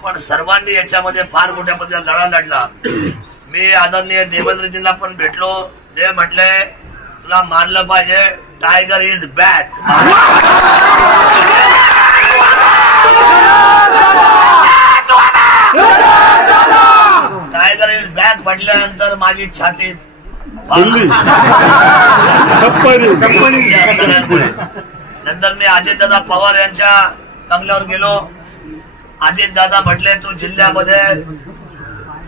आपण सर्वांनी याच्यामध्ये फार मोठ्या पद्धतीने लढा लढला। मी आदरणीय देवेंद्रजींना पण भेटलो, ते म्हटले तुला मानलं पाहिजे, tiger is back. Tiger is back म्हटल्यानंतर माझी छाती नंतर मी अजितदादा पवार यांच्या बंगल्यावर गेलो। अजितदादा म्हटले तू जिल्ह्यामध्ये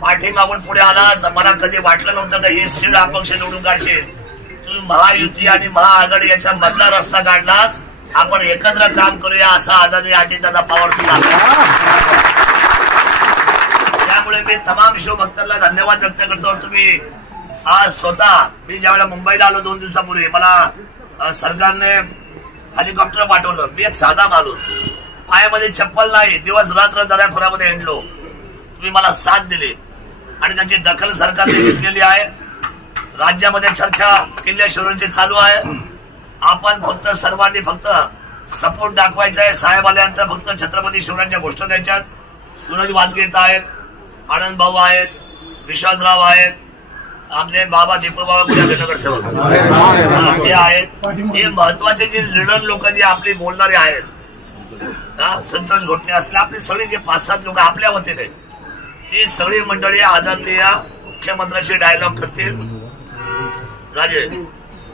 पाठीमागून पुढे आलास, मला कधी वाटलं नव्हतं का ही सीट अपक्ष निवडून काढशील। तू महायुती आणि महाआघाडी याच्या मधला रस्ता काढलास, आपण एकत्र काम करूया असं आदरणीय अजितदादा पवार तुला। त्यामुळे मी तमाम शिवभक्तांना धन्यवाद व्यक्त करतो। तुम्ही आज स्वतः, मी ज्यावेळेला मुंबईला आलो 2 दिवसापूर्वी, मला सरकारने हेलिकॉप्टर पाठवलं। मी एक साधा माणूस, पायामध्ये चप्पल नाही, दिवस रात्र दऱ्याखोऱ्यामध्ये हिंडलो, तुम्ही मला साथ दिली आणि त्याची दखल सरकारने घेतलेली आहे। राज्यामध्ये चर्चा किल्ले शिवरायांची चालू आहे। आपण फक्त सर्वांनी फक्त सपोर्ट दाखवायचा आहे। साहेब आल्यानंतर फक्त छत्रपती शिवरायांच्या गोष्टी द्यायच्यात। सूरज वाजगे आहेत, आनंद भाऊ आहेत, विश्वासराव आहेत, आपले बाबा दीपक बाबा नगरसेवक हे आहेत। हे महत्वाचे जे लीडर लोक जे आपली बोलणारे आहेत, संतोष घोटणे असले, आपली सगळी जे 5-7 लोक आपल्या वतीने, ती सगळी मंडळी आदरणीय मुख्यमंत्र्यांशी डायलॉग करतील राजे।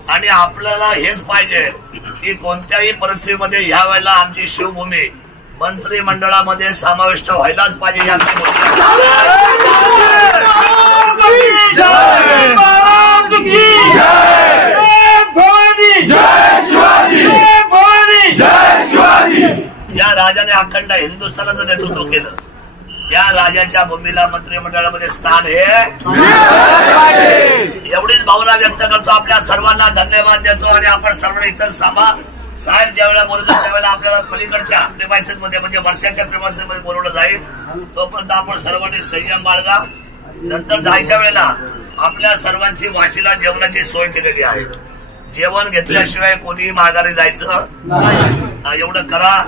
आणि आपल्याला हेच पाहिजे की कोणत्याही परिस्थितीमध्ये ह्या वेळेला आमची शिवभूमी मंत्रिमंडळामध्ये समाविष्ट व्हायलाच पाहिजे। या राजाने अखंड हिंदुस्थानाचं नेतृत्व केलं, या राजाच्या भूमीला मंत्रिमंडळामध्ये स्थान हे एवढीच भावना व्यक्त करतो। आपल्या सर्वांना धन्यवाद देतो आणि आपण सर्वांना इथं थांबा। साहेब ज्यावेळेला बोलतो त्यावेळेला आपल्याला पलीकडच्या प्रेमायसेस मध्ये, म्हणजे वर्षाच्या प्रेमायसेस मध्ये बोलवलं जाईल, तोपर्यंत आपण सर्वांनी संयम बाळगा। नंतर जायच्या वेळेला आपल्या सर्वांची वाशीला जेवणाची सोय केलेली आहे। जेवण घेतल्याशिवाय कोणीही माघारी जायचं नाही, एवढं करा।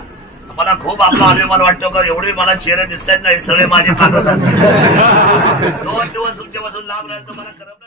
मला खूप आपला अभिमान वाटतो का एवढे मला चेहरे दिसत नाही, सगळे माझे पाकच 2 दिवस तुमच्यापासून लांब राहिलं, मला करमलं।